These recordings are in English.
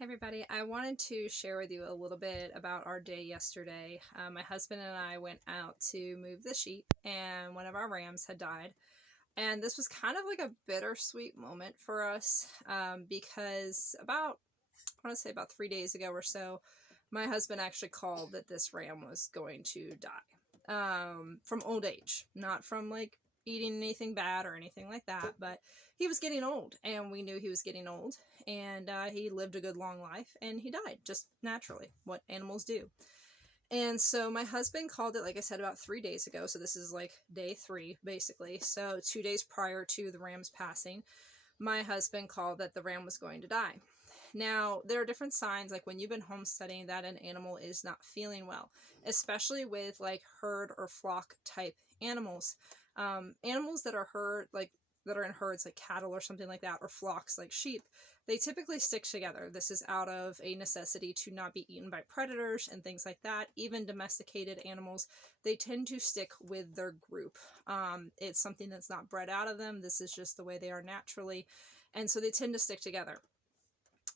Hey everybody, I wanted to share with you a little bit about our day yesterday. My husband and I went out to move the sheep, and one of our rams had died. And this was kind of like a bittersweet moment for us because I want to say about 3 days ago or so, my husband actually called that this ram was going to die from old age, not from like eating anything bad or anything like that, but he was getting old, and we knew he was getting old, and he lived a good long life, and he died just naturally, what animals do. And so my husband called it, like I said, about 3 days ago. So this is like day three, basically. So 2 days prior to the ram's passing, my husband called that the ram was going to die. Now, there are different signs, like when you've been homesteading, that an animal is not feeling well, especially with like herd or flock type animals. Animals that are that are in herds, like cattle or something like that, or flocks like sheep, they typically stick together. This is out of a necessity to not be eaten by predators and things like that. Even domesticated animals, they tend to stick with their group. It's something that's not bred out of them. This is just the way they are naturally. And so they tend to stick together.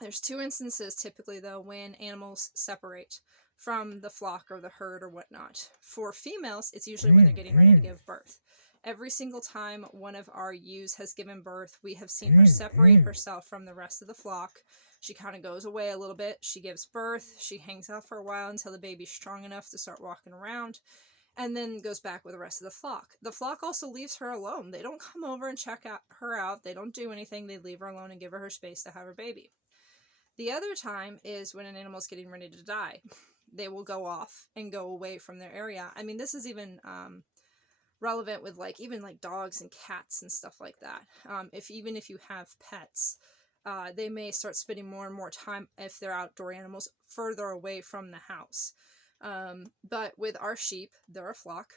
There's two instances typically, though, when animals separate from the flock or the herd or whatnot. For females, it's usually when they're getting ready to give birth. Every single time one of our ewes has given birth, we have seen her separate herself from the rest of the flock. She kind of goes away a little bit. She gives birth. She hangs out for a while until the baby's strong enough to start walking around, and then goes back with the rest of the flock. The flock also leaves her alone. They don't come over and check her out. They don't do anything. They leave her alone and give her space to have her baby. The other time is when an animal's getting ready to die. They will go off and go away from their area. I mean, this is even relevant with even like dogs and cats and stuff like that. Even if you have pets, they may start spending more and more time, if they're outdoor animals, further away from the house. But with our sheep, they're a flock.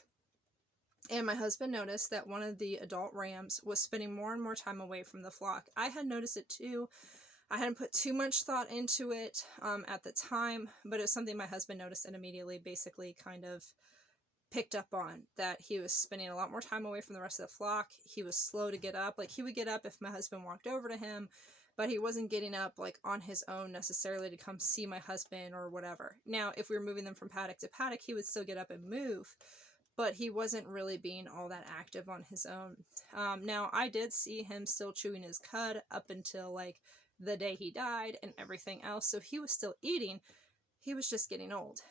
And my husband noticed that one of the adult rams was spending more and more time away from the flock. I had noticed it too. I hadn't put too much thought into it at the time, but it was something my husband noticed and immediately basically kind of picked up on, that he was spending a lot more time away from the rest of the flock. He was slow to get up. Like, he would get up if my husband walked over to him, but he wasn't getting up like on his own necessarily to come see my husband or whatever. Now, if we were moving them from paddock to paddock, he would still get up and move, but he wasn't really being all that active on his own. Now, I did see him still chewing his cud up until like the day he died and everything else. So he was still eating. He was just getting old.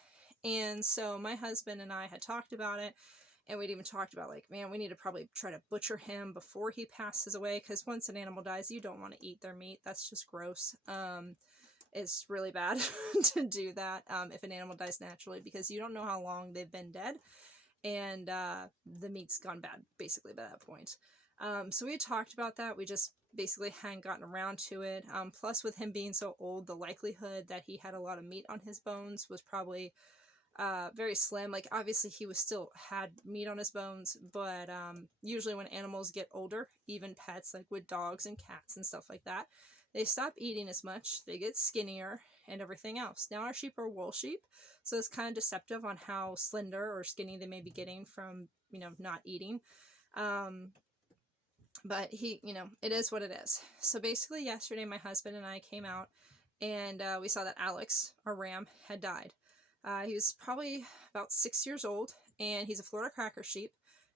And so my husband and I had talked about it, and we'd even talked about like, man, we need to probably try to butcher him before he passes away, because once an animal dies, you don't want to eat their meat. That's just gross. It's really bad to do that if an animal dies naturally, because you don't know how long they've been dead, and the meat's gone bad basically by that point. So we had talked about that. We just basically hadn't gotten around to it. Plus, with him being so old, the likelihood that he had a lot of meat on his bones was probably very slim. Like, obviously he was still had meat on his bones, but usually when animals get older, even pets, like with dogs and cats and stuff like that, they stop eating as much, they get skinnier and everything else. Now, our sheep are wool sheep, so it's kind of deceptive on how slender or skinny they may be getting from, not eating. But it is what it is. So basically yesterday, my husband and I came out, and we saw that Alex, our ram, had died. He was probably about 6 years old, and he's a Florida Cracker sheep.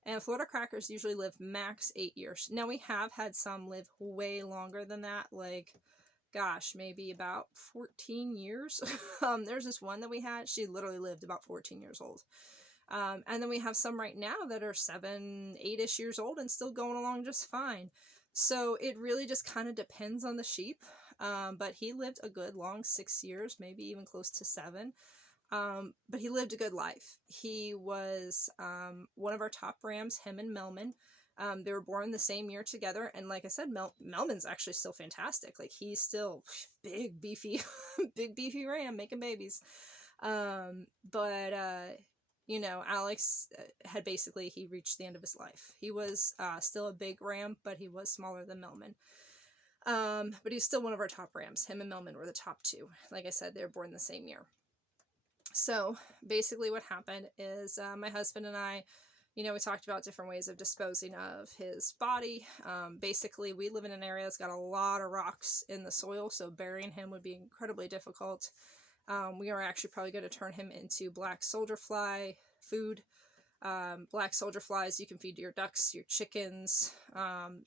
And Florida Crackers usually live max 8 years. Now, we have had some live way longer than that, like, gosh, maybe about 14 years. There's this one that we had. She literally lived about 14 years old. And then we have some right now that are 7, 8-ish years old and still going along just fine. So it really just kind of depends on the sheep. But he lived a good long 6 years, maybe even close to 7. But he lived a good life. He was one of our top rams, him and Melman. They were born the same year together. And like I said, Melman's actually still fantastic. Like, he's still big, beefy, big, beefy ram making babies. But Alex had he reached the end of his life. He was still a big ram, but he was smaller than Melman. But he's still one of our top rams. Him and Melman were the top two. Like I said, they were born the same year. So basically what happened is my husband and I You know, we talked about different ways of disposing of his body. Basically, we live in an area that's got a lot of rocks in the soil, so burying him would be incredibly difficult. We are actually probably going to turn him into black soldier fly food. Black soldier flies you can feed to your ducks, your chickens.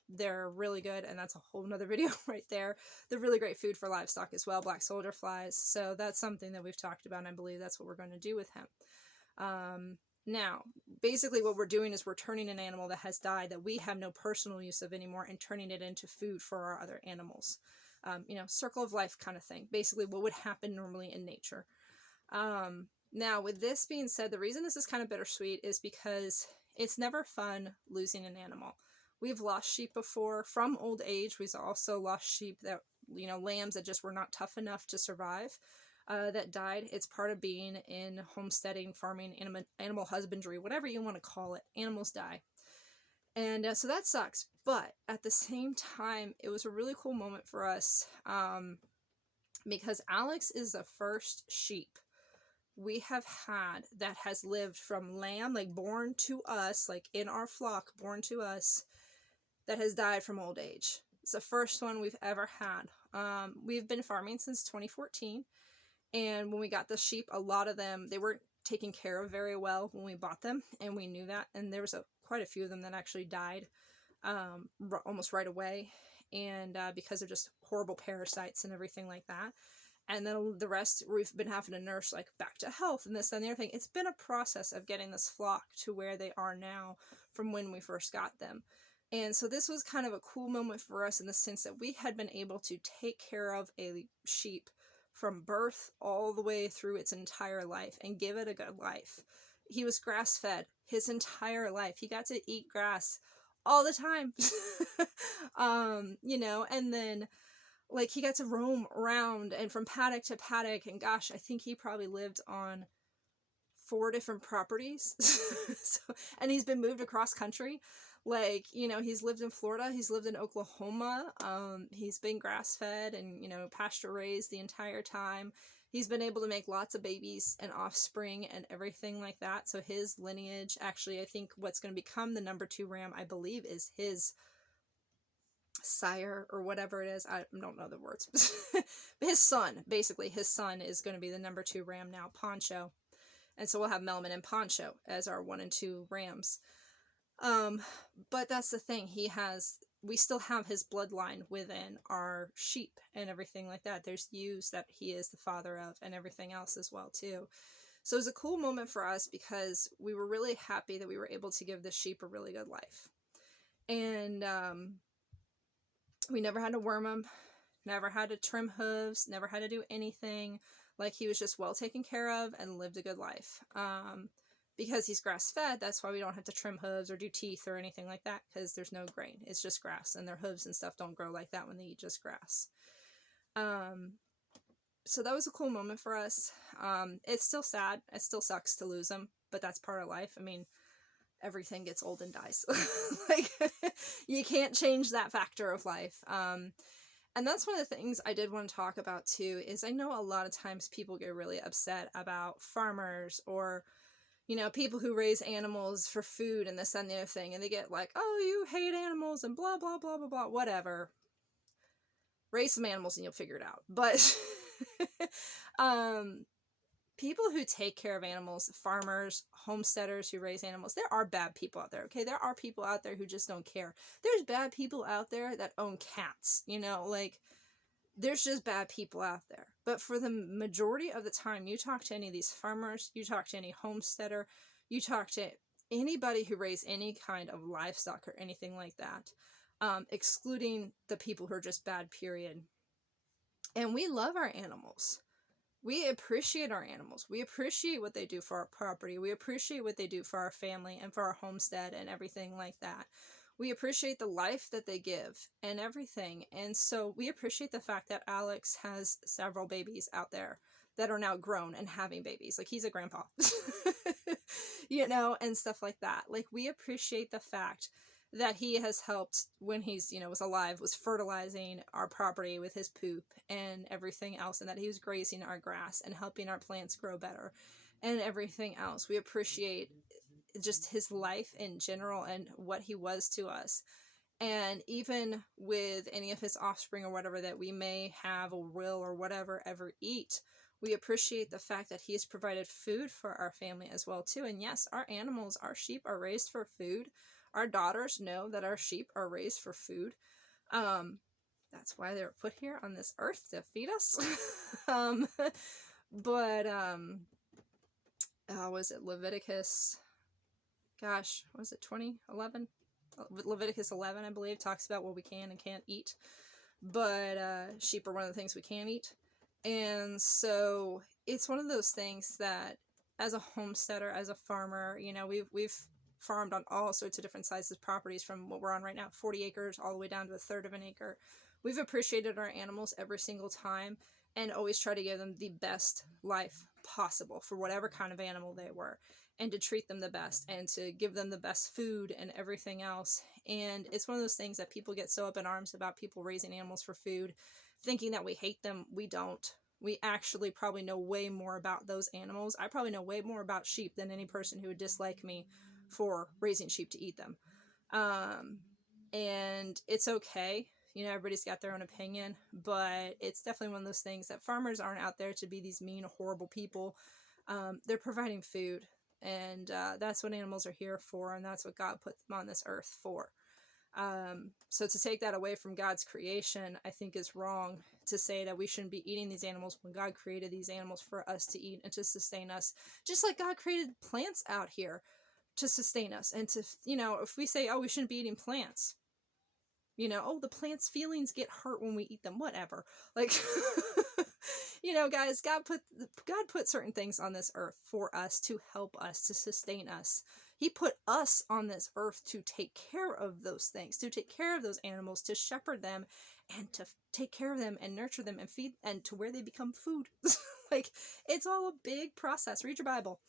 They're really good, and that's a whole nother video right there. They're really great food for livestock as well, black soldier flies. So that's something that we've talked about, and I believe that's what we're going to do with him. Now, basically what we're doing is we're turning an animal that has died that we have no personal use of anymore and turning it into food for our other animals. You know, circle of life kind of thing. Basically what would happen normally in nature. Now, with this being said, the reason this is kind of bittersweet is because it's never fun losing an animal. We've lost sheep before from old age. We've also lost sheep that, you know, lambs that just were not tough enough to survive. That died. It's part of being in homesteading, farming, animal husbandry, whatever you want to call it. Animals die. And so that sucks. But at the same time, it was a really cool moment for us because Alex is the first sheep we have had that has lived from lamb, like born to us, like in our flock, born to us, that has died from old age. It's the first one we've ever had. We've been farming since 2014. And when we got the sheep, a lot of them, they weren't taken care of very well when we bought them, and we knew that. And there was quite a few of them that actually died almost right away, and because of just horrible parasites and everything like that. And then the rest we've been having to nurse like back to health and this and the other thing. It's been a process of getting this flock to where they are now from when we first got them. And so this was kind of a cool moment for us in the sense that we had been able to take care of a sheep from birth all the way through its entire life and give it a good life. He was grass fed his entire life. He got to eat grass all the time. You know, and then like he got to roam around and from paddock to paddock, and gosh, I think he probably lived on 4 different properties. So, and he's been moved across country. Like, you know, he's lived in Florida, he's lived in Oklahoma, he's been grass-fed and, you know, pasture-raised the entire time. He's been able to make lots of babies and offspring and everything like that. So his lineage, actually, I think what's going to become the number 2 ram, I believe, is his sire or whatever it is. I don't know the words. But his son, basically, his son is going to be the number 2 ram now, Poncho. And so we'll have Melman and Poncho as our 1 and 2 rams. But that's the thing, we still have his bloodline within our sheep and everything like that. There's ewes that he is the father of and everything else as well too. So it was a cool moment for us because we were really happy that we were able to give the sheep a really good life. And we never had to worm him, never had to trim hooves, never had to do anything. Like, he was just well taken care of and lived a good life. Because he's grass-fed, that's why we don't have to trim hooves or do teeth or anything like that, because there's no grain. It's just grass, and their hooves and stuff don't grow like that when they eat just grass. So that was a cool moment for us. It's still sad. It still sucks to lose them, but that's part of life. I mean, everything gets old and dies. Like, you can't change that factor of life. And that's one of the things I did want to talk about, too, is I know a lot of times people get really upset about farmers or, you know, people who raise animals for food and this and the other thing, and they get like, oh, you hate animals and blah, blah, blah, blah, blah, whatever. Raise some animals and you'll figure it out. But people who take care of animals, farmers, homesteaders who raise animals, there are bad people out there, okay? There are people out there who just don't care. There's bad people out there that own cats, you know, like, there's just bad people out there. But for the majority of the time, you talk to any of these farmers, you talk to any homesteader, you talk to anybody who raise any kind of livestock or anything like that, excluding the people who are just bad, period. And we love our animals. We appreciate our animals. We appreciate what they do for our property. We appreciate what they do for our family and for our homestead and everything like that. We appreciate the life that they give and everything. And so we appreciate the fact that Alex has several babies out there that are now grown and having babies. Like, he's a grandpa, you know, and stuff like that. Like, we appreciate the fact that he has helped when he's, you know, was alive, was fertilizing our property with his poop and everything else, and that he was grazing our grass and helping our plants grow better and everything else. We appreciate just his life in general and what he was to us. And even with any of his offspring or whatever that we may have or will or whatever ever eat, we appreciate the fact that he has provided food for our family as well too. And yes, our animals, our sheep are raised for food. Our daughters know that our sheep are raised for food. That's why they were put here on this earth, to feed us. But was it Leviticus? Gosh, was it 2011? Leviticus 11, I believe, talks about what we can and can't eat. But sheep are one of the things we can eat. And so it's one of those things that as a homesteader, as a farmer, you know, we've farmed on all sorts of different sizes properties, from what we're on right now, 40 acres, all the way down to a third of an acre. We've appreciated our animals every single time and always try to give them the best life possible for whatever kind of animal they were, and to treat them the best and to give them the best food and everything else. And it's one of those things that people get so up in arms about, people raising animals for food, thinking that we hate them. We don't. We actually probably know way more about those animals. I probably know way more about sheep than any person who would dislike me for raising sheep to eat them. And it's okay. You know, everybody's got their own opinion, but it's definitely one of those things that farmers aren't out there to be these mean, horrible people. They're providing food, and that's what animals are here for, and that's what God put them on this earth for. So to take that away from God's creation, I think is wrong to say that we shouldn't be eating these animals when God created these animals for us to eat and to sustain us. Just like God created plants out here to sustain us. And to, you know, if we say, oh, we shouldn't be eating plants, you know, oh, the plants' feelings get hurt when we eat them, whatever. Like, you know, guys, God put certain things on this earth for us, to help us, to sustain us. He put us on this earth to take care of those things, to take care of those animals, to shepherd them, and to take care of them and nurture them and feed, and to where they become food. Like, it's all a big process. Read your Bible.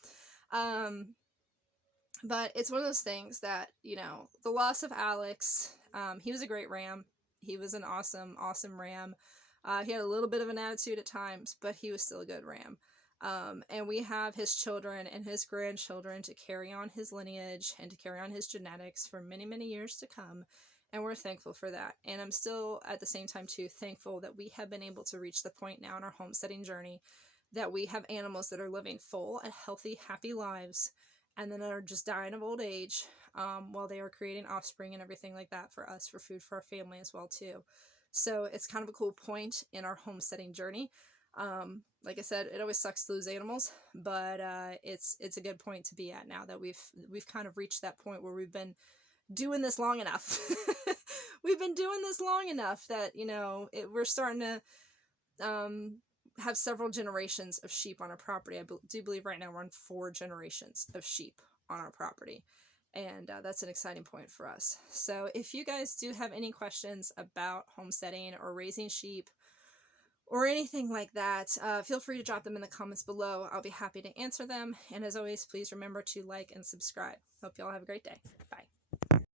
But it's one of those things that, you know, the loss of Alex, he was a great ram. He was an awesome, awesome ram. He had a little bit of an attitude at times, but he was still a good ram. And we have his children and his grandchildren to carry on his lineage and to carry on his genetics for many, many years to come. And we're thankful for that. And I'm still, at the same time, too, thankful that we have been able to reach the point now in our homesteading journey that we have animals that are living full and healthy, happy lives, and then are just dying of old age, while they are creating offspring and everything like that for us, for food for our family as well, too. So it's kind of a cool point in our homesteading journey. Like I said, it always sucks to lose animals, but it's a good point to be at now that we've kind of reached that point where we've been doing this long enough. We've been doing this long enough that, you know, we're starting to have several generations of sheep on our property. I do believe right now we're on 4 generations of sheep on our property. And that's an exciting point for us. So if you guys do have any questions about homesteading or raising sheep or anything like that, feel free to drop them in the comments below. I'll be happy to answer them. And as always, please remember to like and subscribe. Hope you all have a great day. Bye.